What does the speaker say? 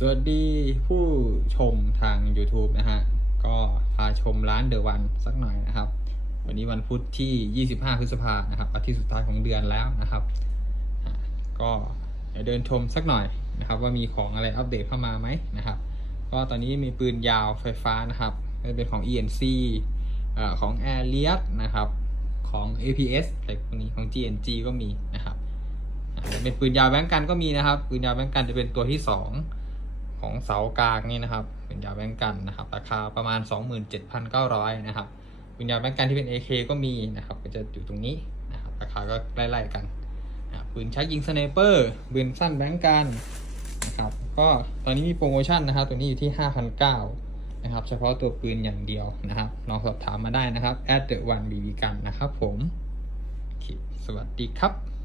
สวัสดีผู้ชมทาง YouTube นะฮะก็พาชมร้านเดอะวันสักหน่อยนะครับวันนี้วันพุธที่25พฤษภานะครับอาทิตย์สุดท้ายของเดือนแล้วนะครับก็เดี๋ยวเดินชมสักหน่อยนะครับว่ามีของอะไรอัปเดตเข้ามาไหมนะครับก็ตอนนี้มีปืนยาวไฟฟ้านะครับเป็นของ ENC ของ Aerius นะครับของ APS อะไรพวกนี้ของ GNG ก็มีนะครับเป็นปืนยาวแบงกันก็มีนะครับปืนยาวแบงกันจะเป็นตัวที่2ของเสากลางนี่นะครับปืนยาวแบงกันนะครับราคาประมาณ 27,900 นะครับปืนยาวแบงกันที่เป็น AK ก็มีนะครับก็จะอยู่ตรงนี้นะครับราคาก็ไล่ๆกันปืนใช้ยิงสไนเปอร์ปืนสั้นแบงกันนะครับก็ตอนนี้มีโปรโมชั่นนะครับตัวนี้อยู่ที่ 5,900 นะครับเฉพาะตัวปืนอย่างเดียวนะครับลองสอบถามมาได้นะครับ @the1bb gun นะครับผมสวัสดีครับ